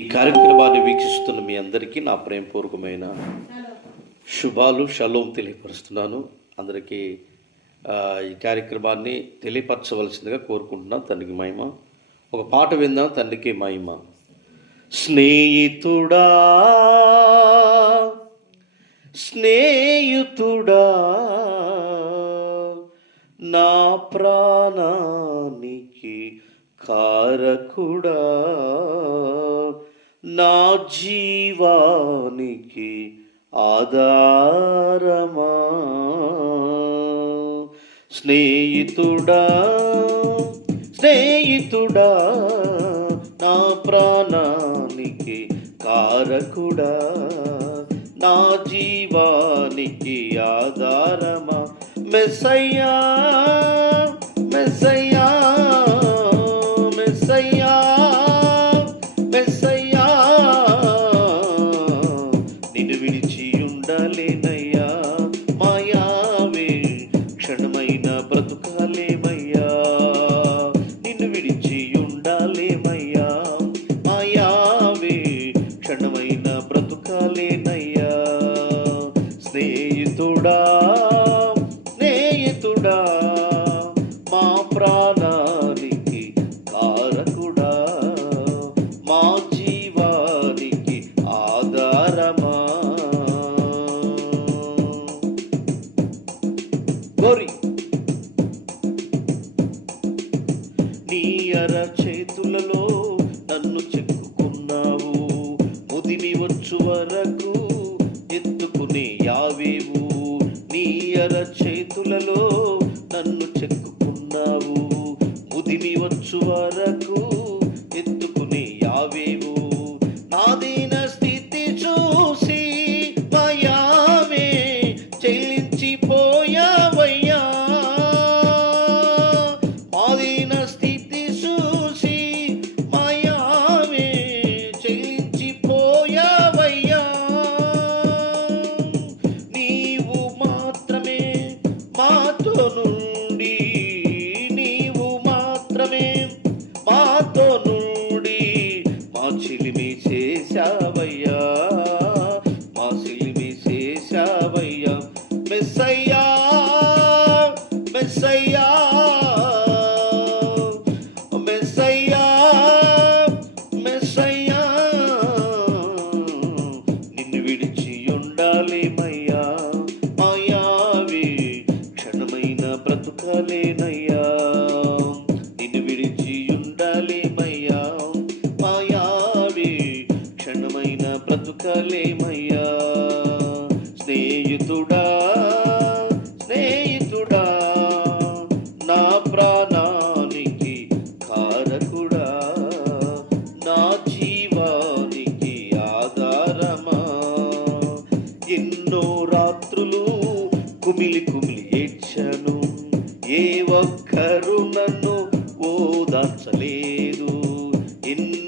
ఈ కార్యక్రమాన్ని వీక్షిస్తున్న మీ అందరికీ నా ప్రేమపూర్వకమైన శుభాలు షలోం తెలియపరుస్తున్నాను. అందరికీ ఈ కార్యక్రమాన్ని తెలియపరచవలసిందిగా కోరుకుంటున్నాను. తండ్రికి మహిమ. ఒక పాట విందాం. తండ్రికి మహిమ. స్నేహితుడా స్నేహితుడా నా ప్రాణానికి కారకుడా నా జీవానికి ఆధారమా? స్నేహితుడా స్నేహితుడా నా ప్రాణానికి కారకుడా? నా జీవానికి ఆధారమా? మెసయ్యా Govinda.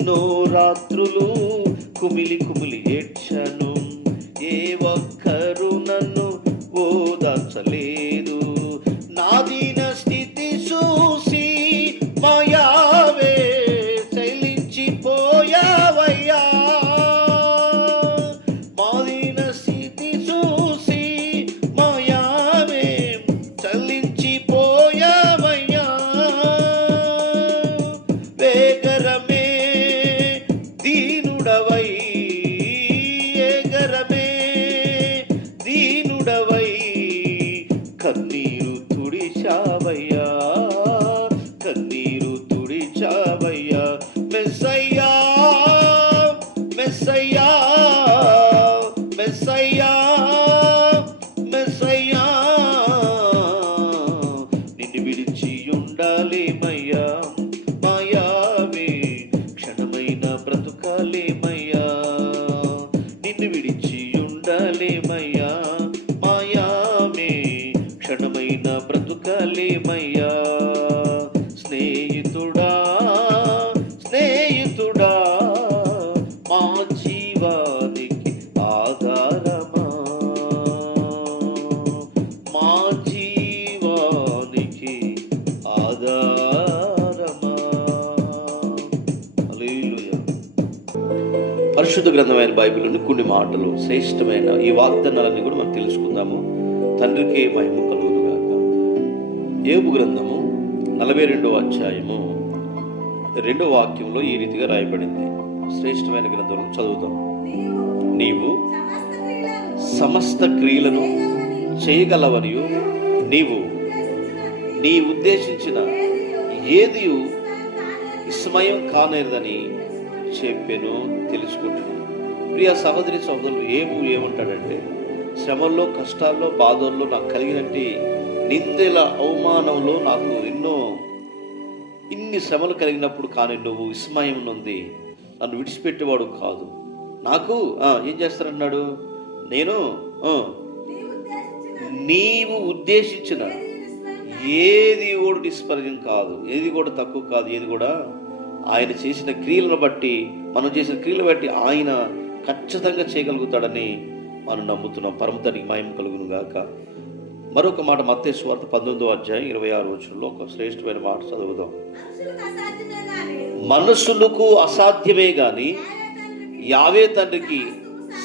ఎన్నో రాత్రులు కుమిలి కుమిలి ఏడ్చను. ఏ ఒక్కరు నన్ను ఓదార్చలే పరిశుద్ధ గ్రంథమైన బైబిల్లోని కొన్ని మాటలు శ్రేష్టమైన ఈ వాగ్దానాలన్నీ కూడా మనం తెలుసుకుందాము. తండ్రికి మహిమ కలుగునుగాక ఏబు గ్రంథము నలభై రెండవ అధ్యాయము రెండో వాక్యంలో ఈ రీతిగా రాయబడింది. శ్రేష్టమైన గ్రంథంలో చదువుతాం నీవు సమస్త క్రియలను చేయగలవనియు నీవు నీ ఉద్దేశించిన ఏది విస్మయం కానేదని చెప్పాను. తెలుసుకుంటున్నాను ప్రియ సహోదరి సహోదరులు ఏము ఏమంటాడంటే శ్రమల్లో కష్టాల్లో బాధల్లో నాకు కలిగినట్టు నిందెల అవమానంలో నాకు ఎన్నో ఇన్ని శ్రమలు కలిగినప్పుడు కానీ నువ్వు విస్మయం ఉంది నన్ను విడిచిపెట్టేవాడు కాదు. నాకు ఏం చేస్తానన్నాడు నేను నీవు ఉద్దేశించిన ఏది కూడా నిష్పర్యం కాదు. ఏది కూడా తక్కువ కాదు. ఏది కూడా ఆయన చేసిన క్రియలను బట్టి మనం చేసిన క్రియలు బట్టి ఆయన ఖచ్చితంగా చేయగలుగుతాడని మనం నమ్ముతున్నాం. పరమతానికి మాయం కలుగును గాక. మరొక మాట మత్తేశ్వార్త పంతొమ్మిదో అధ్యాయం ఇరవై ఆరు రోజుల్లో ఒక శ్రేష్టమైన మాట చదువుదాం. మనుషులకు అసాధ్యమే గాని యావే తండ్రికి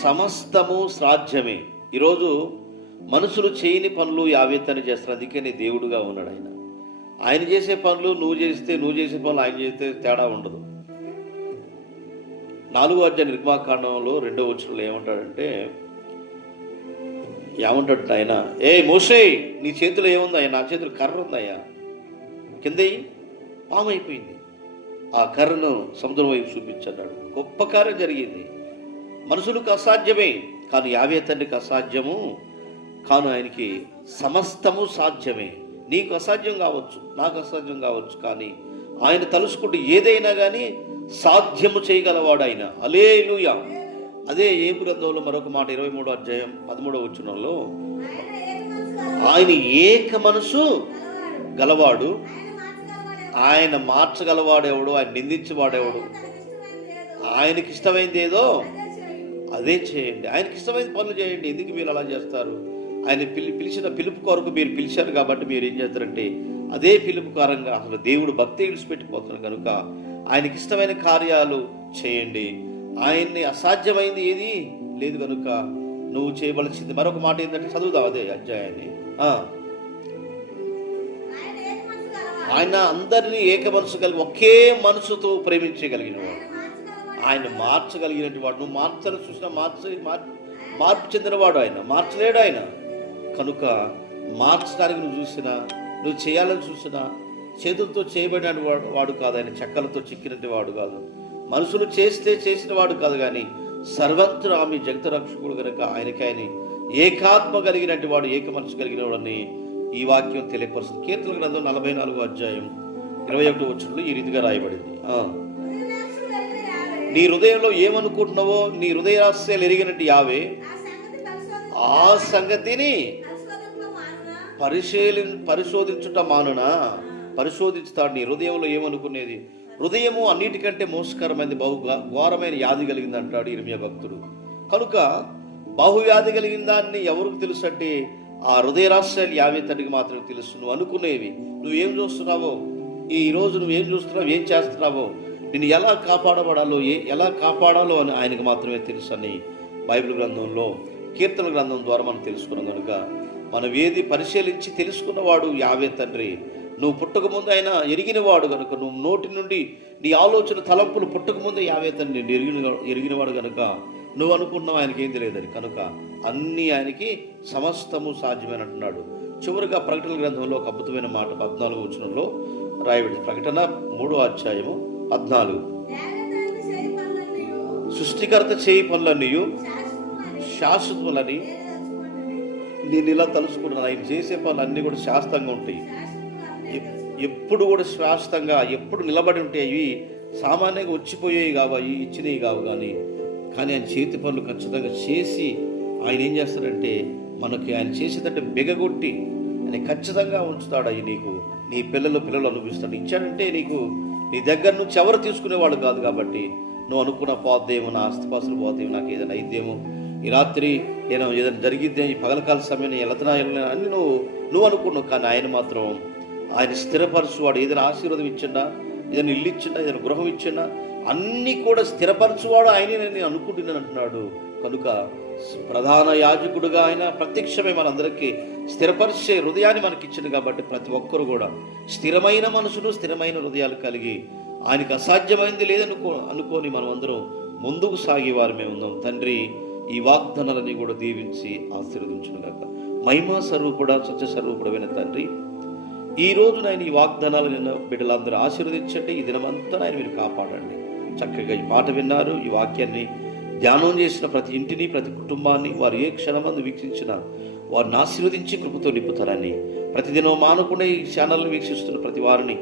సమస్తము సాధ్యమే. ఈరోజు మనుషులు చేయని పనులు యావే తండ్రి చేస్తారు. అందుకని దేవుడుగా ఉన్నాడు ఆయన. ఆయన చేసే పనులు నువ్వు చేస్తే నువ్వు చేసే పనులు ఆయన చేస్తే తేడా ఉండదు. నాలుగో అధ్యాయ నిర్మాకాండంలో రెండో వచ్చినలో ఏమంటాడంటే ఏమంటాడు ఆయన ఏ మోసే నీ చేతిలో ఏముంది ఆయన నా చేతిలో కర్ర ఉందయ్యా కింద పాము అయిపోయింది ఆ కర్రను సముద్రం వైపు చూపించన్నాడు. గొప్ప కార్యం జరిగింది. మనుషులకు అసాధ్యమే కానీ యావే తండ్రికి అసాధ్యము కాను ఆయనకి సమస్తము సాధ్యమే. నీకు అసాధ్యం కావచ్చు నాకు అసాధ్యం కావచ్చు కానీ ఆయన తలుసుకుంటే ఏదైనా కానీ సాధ్యము చేయగలవాడు ఆయన అలేలుయా అదే ఏ గ్రంథంలో మరొక మాట ఇరవై మూడో అధ్యాయం పదమూడవ వచ్చినంలో ఆయన ఏక మనసు గలవాడు ఆయన మార్చగలవాడెవడు ఆయన నిందించేవాడెవడు ఆయనకి ఇష్టమైంది ఏదో అదే చేయండి. ఆయనకి ఇష్టమైన పనులు చేయండి. ఎందుకు మీరు అలా చేస్తారు? ఆయన పిలి పిలిచిన పిలుపు కొరకు మీరు పిలిచారు కాబట్టి మీరు ఏం చేస్తారంటే అదే పిలుపు కారంగా అసలు దేవుడు భక్తి విడిచిపెట్టిపోతున్నారు కనుక ఆయనకి ఇష్టమైన కార్యాలు చేయండి. ఆయన్ని అసాధ్యమైంది ఏది? లేదు కనుక నువ్వు చేయవలసింది. మరొక మాట ఏంటంటే చదువుదాం అదే అధ్యాయాన్ని. ఆయన అందరినీ ఏక మనసు కలిగి ఒకే మనసుతో ప్రేమించగలిగిన వాడు ఆయన మార్చగలిగినటువంటి వాడు. నువ్వు మార్చని చూసినా మార్చ మార్పు చెందినవాడు ఆయన. మార్చలేడు ఆయన. కనుక మార్చడానికి నువ్వు చూసినా నువ్వు చేయాలని చూసినా చేతులతో చేయబడిన వాడు వాడు కాదు ఆయన చెక్కలతో చిక్కినట్టు వాడు కాదు. మనుషులు చేస్తే చేసిన వాడు కాదు కానీ సర్వంతుడు ఆమె జగత రక్షకుడు కనుక ఆయనకి ఆయన ఏకాత్మ కలిగినట్టు వాడు ఏక మనసు కలిగిన వాడని ఈ వాక్యం తెలియపరుస్తుంది. కీర్తన గ్రంథం నలభై నాలుగో అధ్యాయం ఇరవై ఒకటి వచ్చినట్లు ఈ రీతిగా రాయబడింది. నీ హృదయంలో ఏమనుకుంటున్నావో నీ హృదయాస్యాలు ఎరిగినట్టు యావే. ఆ సంగతిని పరిశీలి పరిశోధించుట మానునా పరిశోధించుతాడు. నీ హృదయంలో ఏమనుకునేది? హృదయము అన్నిటికంటే మోసకరమైనది బహు ఘోరమైన వ్యాధి కలిగింది అంటాడు ఇరిమియా భక్తుడు. కనుక బహువ్యాధి కలిగిన దాన్ని ఎవరికి తెలుసు అంటే ఆ హృదయ రాష్ట్రాలు యావే తండ్రికి మాత్రమే తెలుసు. నువ్వు అనుకునేవి. నువ్వేం చూస్తున్నావో? ఈ రోజు నువ్వేం చూస్తున్నావు? ఏం చేస్తున్నావో? నిన్ను ఎలా కాపాడబడాలో ఏ ఎలా కాపాడాలో అని ఆయనకు మాత్రమే తెలుసు అని బైబిల్ గ్రంథంలో కీర్తన గ్రంథం ద్వారా మనం తెలుసుకున్నాం కనుక మనం ఏది పరిశీలించి తెలుసుకున్నవాడు యావే తండ్రి. నువ్వు పుట్టక ముందు ఆయన ఎరిగినవాడు కనుక నువ్వు నోటి నుండి నీ ఆలోచన తలంపులు పుట్టక ముందు యావే తండ్రి ఎరిగిన ఎరిగినవాడు కనుక నువ్వు అనుకున్నావు ఆయనకి ఏం తెలియదని కనుక అన్నీ ఆయనకి సమస్తము సాధ్యమని అంటున్నాడు చివరిగా ప్రకటన గ్రంథంలో ఒక అద్భుతమైన మాట పద్నాలుగు వచనంలో రాయబడి ప్రకటన మూడో అధ్యాయము పద్నాలుగు. సృష్టికర్త చేయి పనులన్నీ శాశ్వతములని నేను ఇలా తలుచుకుంటున్నాను. ఆయన చేసే పనులు అన్నీ కూడా శాస్త్రంగా ఉంటాయి. ఎప్పుడు కూడా శాశ్వతంగా ఎప్పుడు నిలబడి ఉంటాయి ఇవి సామాన్యంగా వచ్చిపోయేవి కావు అవి ఇచ్చినవి కావు కానీ కానీ ఆయన చేతి పనులు ఖచ్చితంగా చేసి ఆయన ఏం చేస్తాడంటే మనకి ఆయన చేసేదంటే బిగగొట్టి ఆయన ఖచ్చితంగా ఉంచుతాడు. అవి నీకు నీ పిల్లలు పిల్లలు అనుభవిస్తాడు. ఇచ్చాడంటే నీకు నీ దగ్గర నుంచి ఎవరు తీసుకునేవాడు కాదు కాబట్టి నువ్వు అనుకున్న పోద్దేమో నా ఆస్తిపాస్తులు పోతేమో నాకు ఏదైనా అయిద్దేమో ఈ రాత్రి నేను ఏదైనా జరిగిద్దే ఈ పగలకాల సమయం నేను వెళ్తున్నా అని నువ్వు నువ్వు అనుకున్నావు కానీ ఆయన మాత్రం ఆయన స్థిరపరచు వాడు ఏదైనా ఆశీర్వాదం ఇచ్చిండా ఏదైనా ఇల్లు ఇచ్చిండా ఏదైనా గృహం ఇచ్చిండా అన్నీ కూడా స్థిరపరచువాడు ఆయనే నేను అనుకుంటున్నాను అంటున్నాడు. కనుక ప్రధాన యాజకుడుగా ఆయన ప్రత్యక్షమే మనందరికీ స్థిరపరిచే హృదయాన్ని మనకి ఇచ్చింది కాబట్టి ప్రతి ఒక్కరు కూడా స్థిరమైన మనసును స్థిరమైన హృదయాలు కలిగి ఆయనకు అసాధ్యమైంది లేదనుకో అనుకోని మనం అందరం ముందుకు సాగేవారు మేము ఉందాం తండ్రి ఈ వాగ్దానాలని కూడా దీవించి ఆశీర్వదించునుగాక. మహిమా స్వరూపుడా సత్య స్వరూపుడమైన తండ్రి ఈ రోజు నాయన ఈ వాగ్దానాలు నిన్న బిడ్డలందరూ ఆశీర్వదించండి. ఈ దినమంతా ఆయన మీరు కాపాడండి. చక్కగా ఈ పాట విన్నారు. ఈ వాక్యాన్ని ధ్యానం చేసిన ప్రతి ఇంటిని ప్రతి కుటుంబాన్ని వారు ఏ క్షణమందు వీక్షించినా వారిని ఆశీర్వదించి కృపతో నింపుతారని ప్రతిదినం మానకుండా ఈ ఛానల్ని వీక్షిస్తున్న ప్రతి వారిని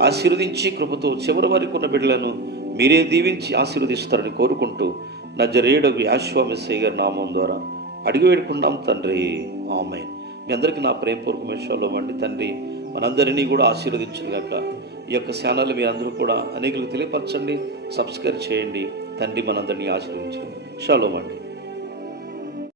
ఆశీర్వదించి కృపతో చివరి వరకు ఉన్న బిడ్డలను మీరే దీవించి ఆశీర్వదిస్తారని కోరుకుంటూ నజరేయుడు యాశ్వామిస్సయ్య గారి నామం ద్వారా అడిగి వేడుకుంటాం తండ్రి. ఆమె మీ అందరికీ నా ప్రేమపూర్వక విషయాల్లో వండి తండ్రి మనందరినీ కూడా ఆశీర్వదించుగాక ఈ యొక్క ఛానల్ మీ అందరూ కూడా అనేకులు తెలియపరచండి సబ్స్క్రైబ్ చేయండి. తండ్రి మనందరినీ ఆశీర్వదించండి. షాలో అండి